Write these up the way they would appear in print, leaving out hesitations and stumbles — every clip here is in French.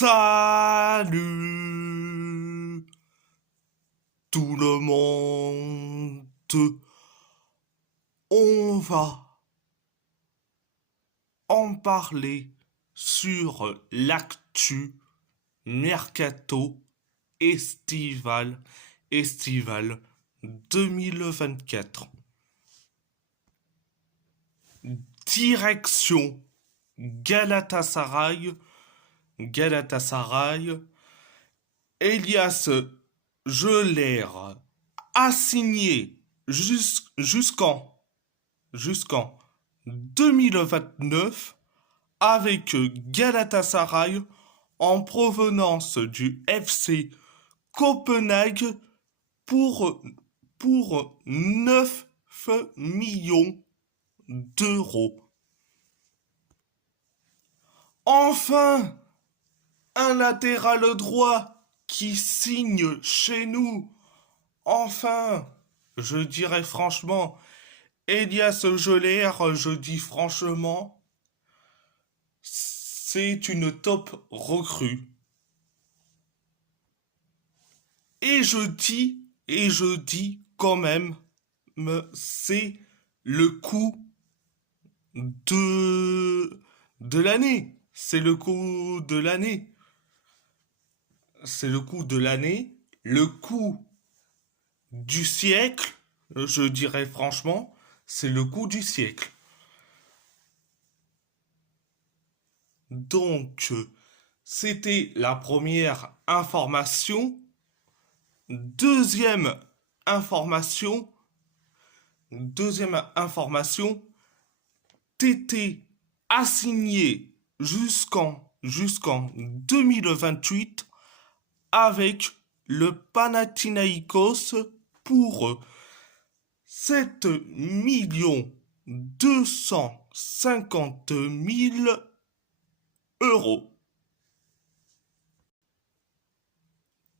Salut tout le monde. On va en parler sur l'actu mercato estival 2024. Direction Galatasaray. Elias Geller a signé jusqu'en 2029 avec Galatasaray en provenance du FC Copenhague pour 9 millions d'euros. Enfin, un latéral droit qui signe chez nous. Enfin, je dirais franchement, Elias Geller, je dis franchement, c'est une top recrue. Et je dis quand même, c'est le coup de l'année. C'est le coup de l'année. C'est le coup de l'année. Le coup du siècle, je dirais franchement, c'est le coup du siècle. Donc, c'était la première information. Deuxième information, Tété a signé jusqu'en 2028 avec le Panathinaikos pour 7 250 000 euros.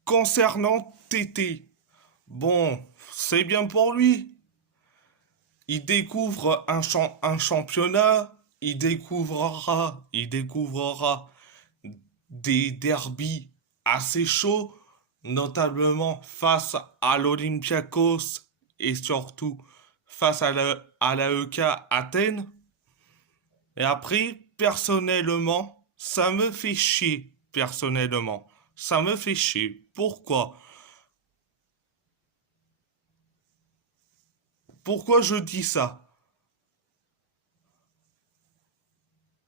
Concernant Tété, bon, c'est bien pour lui. Il découvre un championnat, il découvrira des derbies assez chauds, notamment face à l'Olympiakos et surtout face à l'AEK Athènes. Et après, personnellement, ça me fait chier. Ça me fait chier. Pourquoi? Pourquoi je dis ça?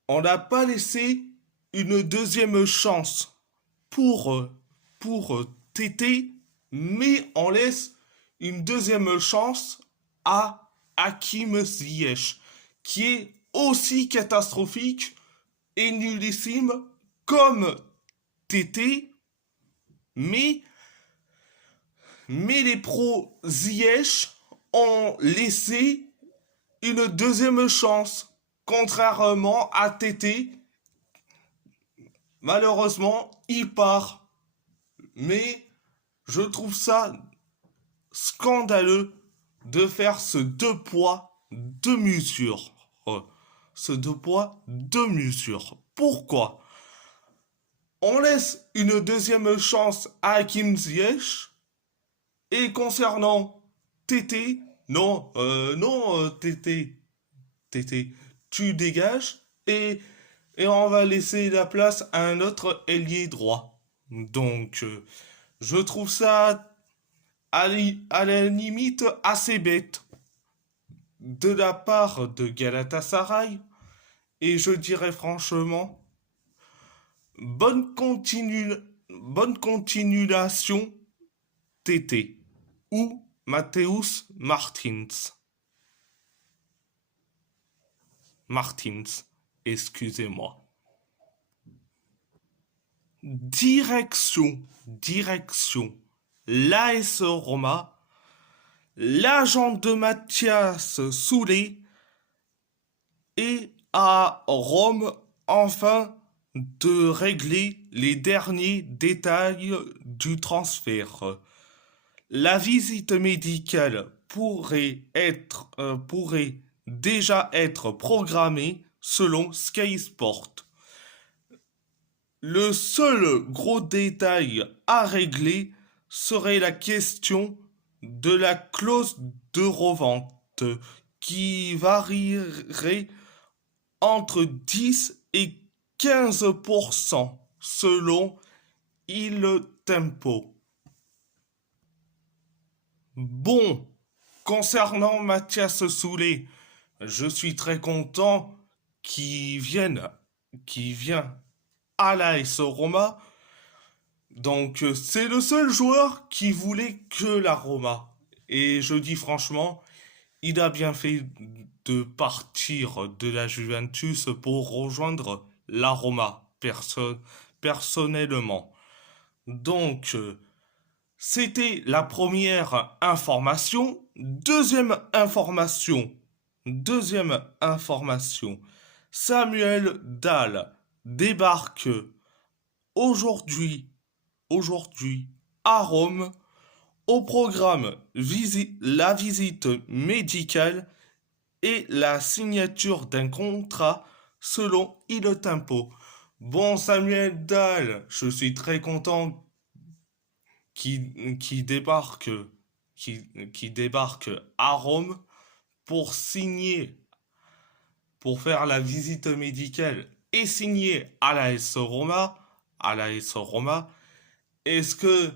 On n'a pas laissé une deuxième chance pour, Tété, mais on laisse une deuxième chance à Hakim Ziyech, qui est aussi catastrophique et nullissime comme Tété, mais les pros Ziyech ont laissé une deuxième chance. Contrairement à Tété, malheureusement, il part. Mais je trouve ça scandaleux de faire ce deux poids, deux mesures. Ce deux poids, deux mesures. Pourquoi? On laisse une deuxième chance à Hakim Ziyech. Et concernant Tété, non, Tété, tu dégages et on va laisser la place à un autre ailier droit. Donc, je trouve ça à la limite assez bête de la part de Galatasaray. Et je dirais franchement, bonne continuation TT ou Matthäus Martins, excusez-moi. Direction, l'AS Roma, l'agent de Mathias Soulé et à Rome enfin de régler les derniers détails du transfert. La visite médicale pourrait déjà être programmée selon Sky Sport. Le seul gros détail à régler serait la question de la clause de revente qui varierait entre 10 et 15% selon il tempo. Bon, concernant Mathias Soulet, je suis très content qu'il vienne à l'AS Roma. Donc c'est le seul joueur qui voulait que la Roma. Et je dis franchement, il a bien fait de partir de la Juventus pour rejoindre la Roma, personnellement. Donc, c'était la première information. Deuxième information. Samuel Dahl débarque aujourd'hui, aujourd'hui à Rome. Au programme, la visite médicale et la signature d'un contrat selon il tempo. Bon, Samuel Dahl, je suis très content qui débarque, qui débarque à Rome pour signer, pour faire la visite médicale et signer à la S Roma, à la S Roma. Est-ce que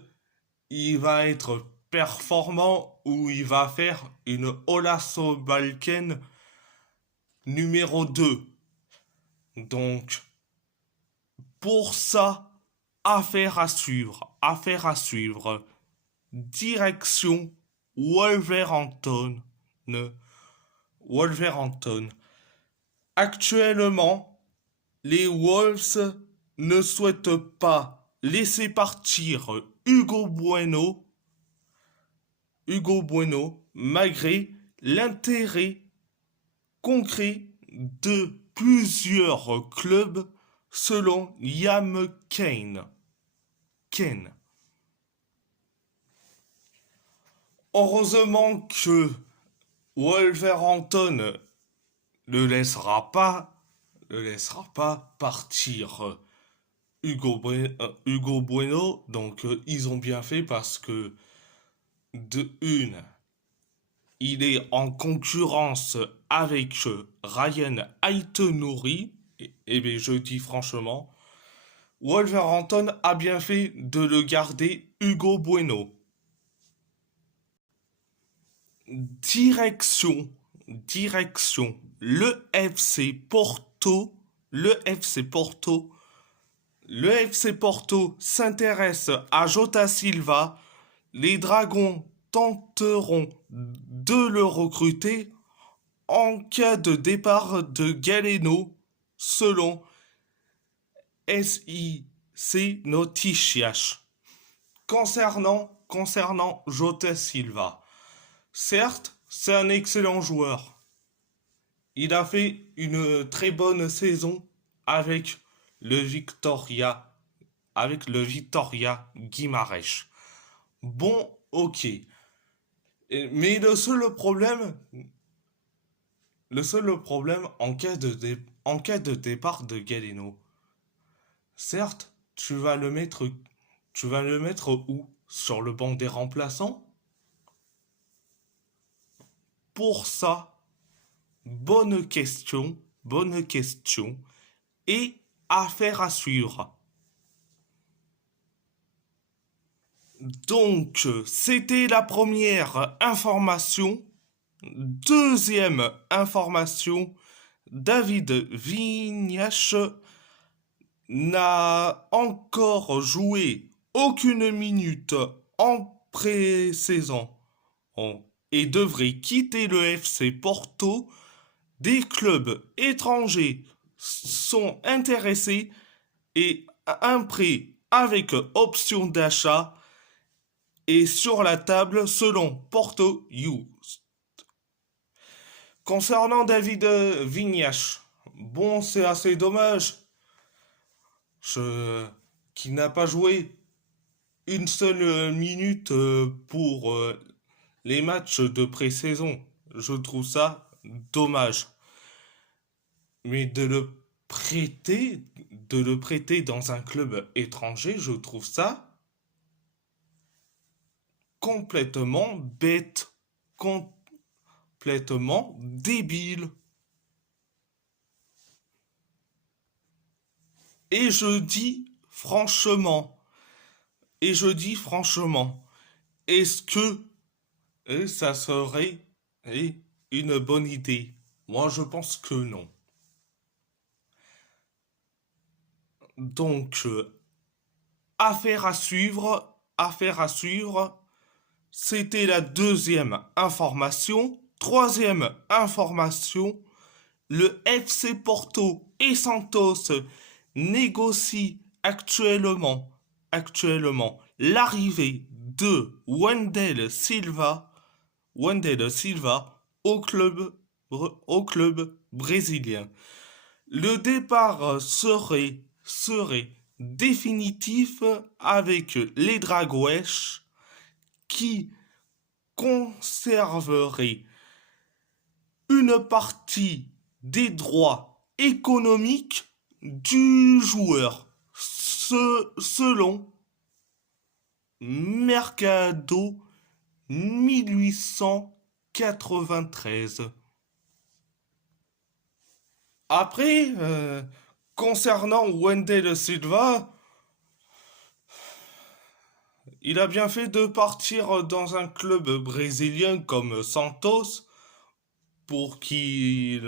il va être performant ou il va faire une Olaso Balken numéro 2? Donc, pour ça, affaire à suivre, affaire à suivre. Direction Wolverhampton. Wolverhampton. Actuellement, les Wolves ne souhaitent pas laisser partir Hugo Bueno, malgré l'intérêt concret de plusieurs clubs selon Liam Kane. Heureusement que Wolverhampton ne laissera pas partir Hugo Bueno. Donc ils ont bien fait parce que de une, il est en concurrence avec Ryan Aït-Nouri. Et bien je dis franchement, Wolverhampton a bien fait de le garder Hugo Bueno. Direction, le FC Porto, le FC Porto, le FC Porto s'intéresse à Jota Silva. Les Dragons tenteront de le recruter en cas de départ de Galeno, selon SIC Noticias. Concernant Jota Silva, certes, c'est un excellent joueur. Il a fait une très bonne saison avec le Victoria, Guimarães. Bon, ok. Mais le seul problème en cas de départ de Galeno, certes, tu vas le mettre où? Sur le banc des remplaçants? Pour ça, bonne question, et affaire à suivre. Donc, c'était la première information. Deuxième information, David Vignache n'a encore joué aucune minute en pré-saison et devrait quitter le FC Porto. Des clubs étrangers sont intéressés et un prêt avec option d'achat est sur la table selon Porto Youth. Concernant David Vignache, bon, c'est assez dommage qu'il n'a pas joué une seule minute pour les matchs de pré-saison. Je trouve ça dommage. Mais de le de le prêter dans un club étranger, je trouve ça complètement bête, complètement débile. Et je dis franchement, et je dis franchement, est-ce que ça serait une bonne idée? Moi, je pense que non. Donc, affaire à suivre, affaire à suivre. C'était la deuxième information. Troisième information, le FC Porto et Santos négocient actuellement l'arrivée de Wendell Silva au club brésilien. Le départ serait définitif avec les Dragões qui conserverait une partie des droits économiques du joueur selon Mercado 1893. Après, concernant Wendell Silva, il a bien fait de partir dans un club brésilien comme Santos pour qu'il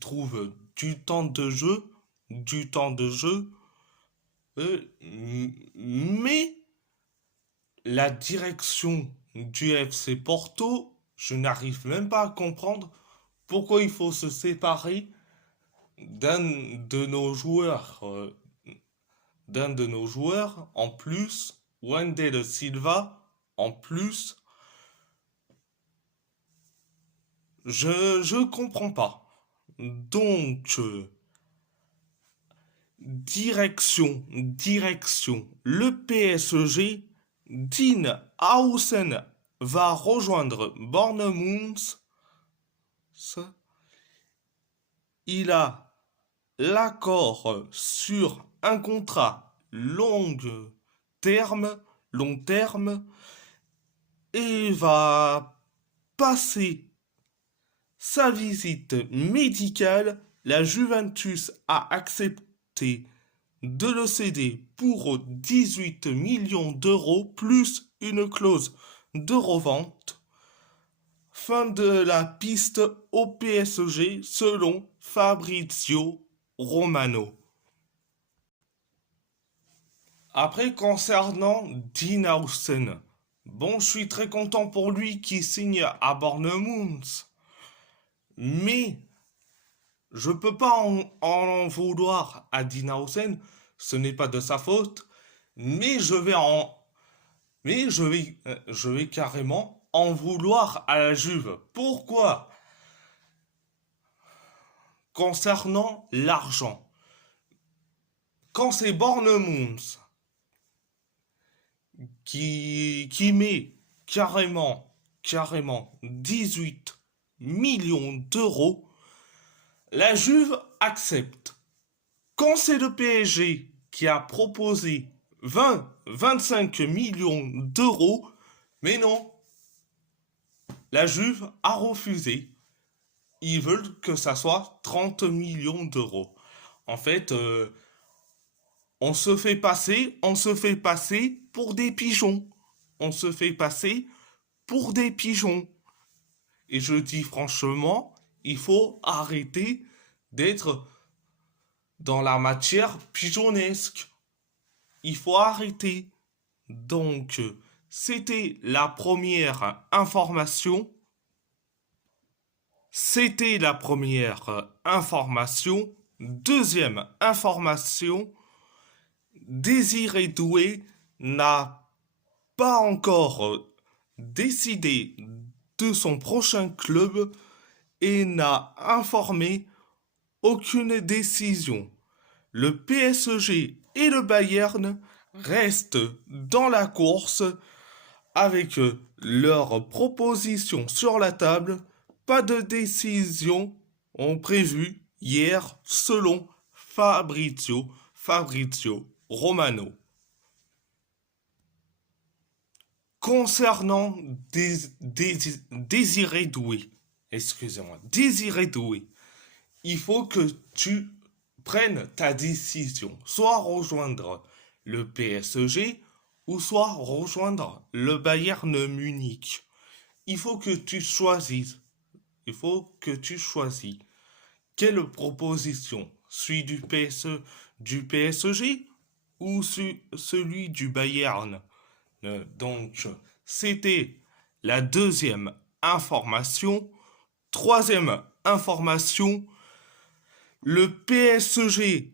trouve du temps de jeu. Mais la direction du FC Porto, je n'arrive même pas à comprendre pourquoi il faut se séparer d'un de nos joueurs, en plus, Wendell Silva en plus. Je comprends pas. Donc, direction. Le PSG, Dean Housen va rejoindre Bournemouth. Il a l'accord sur un contrat long terme, et va passer sa visite médicale. La Juventus a accepté de le céder pour 18 millions d'euros plus une clause de revente. Fin de la piste au PSG selon Fabrizio Romano. Après, concernant Dean Housen, bon, je suis très content pour lui qui signe à Bournemouth, mais je peux pas en vouloir à Dean Housen, ce n'est pas de sa faute, mais je vais carrément en vouloir à la Juve. Pourquoi? Concernant l'argent, quand c'est Bournemouth qui met carrément 18 millions d'euros, la Juve accepte. Quand c'est le PSG qui a proposé 25 millions d'euros, mais non, la Juve a refusé. Ils veulent que ça soit 30 millions d'euros. En fait, on se fait passer pour des pigeons. On se fait passer pour des pigeons. Et je dis franchement, il faut arrêter d'être dans la matière pigeonnesque. Il faut arrêter. Donc, c'était la première information. Deuxième information, Désiré Doué n'a pas encore décidé de son prochain club et n'a informé aucune décision. Le PSG et le Bayern restent dans la course avec leurs propositions sur la table. Pas de décision ont prévu hier selon Fabrizio Romano. Concernant Désiré Doué, excusez-moi, Désiré Doué, il faut que tu prennes ta décision, soit rejoindre le PSG ou soit rejoindre le Bayern Munich. Il faut que tu choisisses. Il faut que tu choisis. Quelle proposition? Celui du PSG ou celui du Bayern? Donc, c'était la deuxième information. Troisième information, le PSG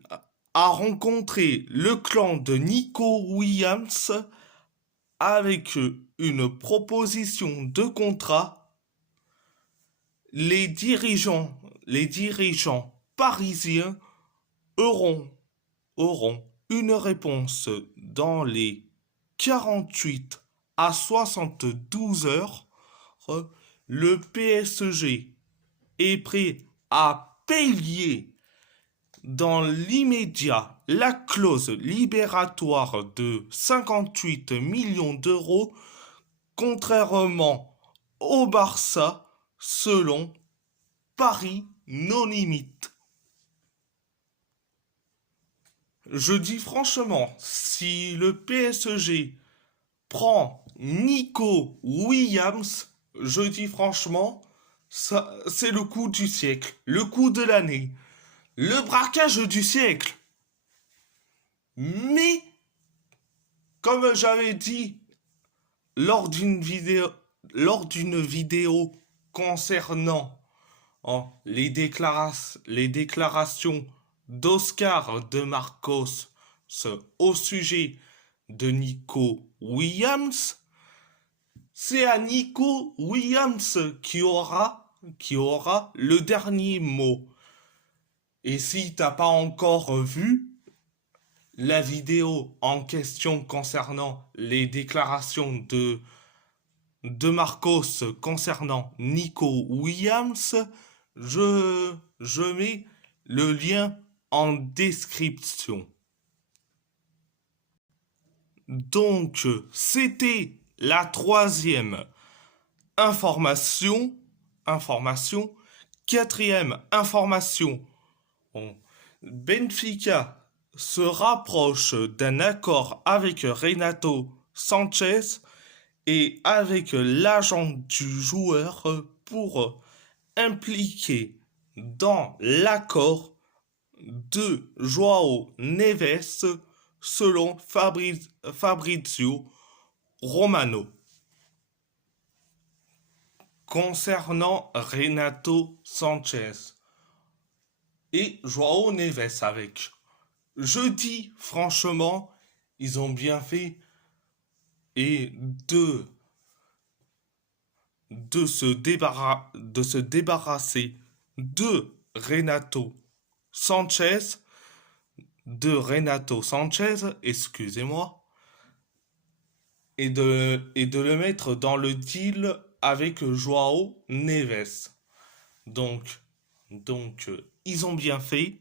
a rencontré le clan de Nico Williams avec une proposition de contrat. Les dirigeants parisiens auront, auront une réponse dans les 48 à 72 heures. Le PSG est prêt à payer dans l'immédiat la clause libératoire de 58 millions d'euros, contrairement au Barça, selon Paris No Limite. Je dis franchement, si le PSG prend Nico Williams, je dis franchement, ça, c'est le coup du siècle, le coup de l'année, le braquage du siècle. Mais, comme j'avais dit lors lors d'une vidéo concernant les déclarations d'Oscar de Marcos au sujet de Nico Williams, c'est à Nico Williams qui aura le dernier mot. Et si t'as pas encore vu la vidéo en question concernant les déclarations de Marcos concernant Nico Williams, je mets le lien en description. Donc, c'était la troisième information. Quatrième information. Benfica se rapproche d'un accord avec Renato Sanchez et avec l'agent du joueur pour impliquer dans l'accord de Joao Neves selon Fabrizio Romano. Concernant Renato Sanchez et Joao Neves avec. Je dis franchement, ils ont bien fait et de se débarrasser de Renato Sanchez, excusez-moi, et de le mettre dans le deal avec Joao Neves. Donc, ils ont bien fait.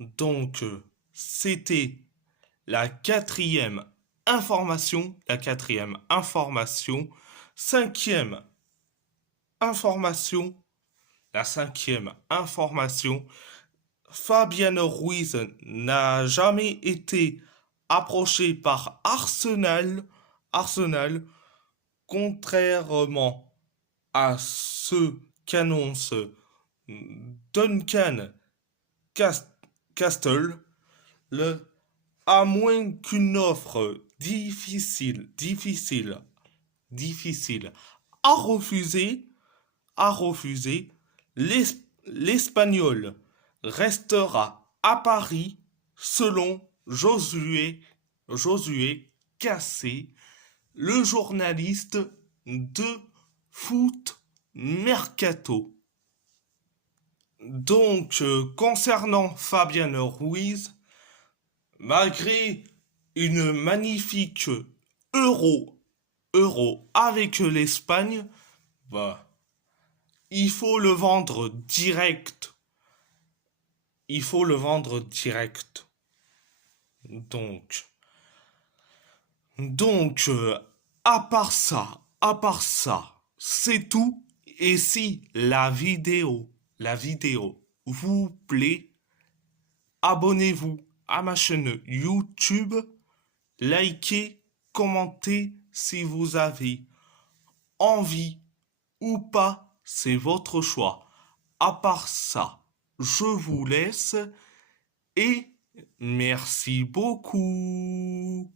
Donc, c'était la quatrième information. Cinquième information. La cinquième information. Fabian Ruiz n'a jamais été approché par Arsenal, contrairement à ce qu'annonce Duncan Castle, à moins qu'une offre difficile à refuser, l'Espagnol restera à Paris selon Josué Cassé, le journaliste de Foot Mercato. Donc, concernant Fabian Ruiz, malgré une magnifique euro avec l'Espagne, bah, il faut le vendre direct il faut le vendre direct. Donc, donc, à part ça, c'est tout. Et si la vidéo vous plaît, abonnez-vous à ma chaîne YouTube, likez, commentez si vous avez envie ou pas, c'est votre choix. À part ça, je vous laisse et merci beaucoup.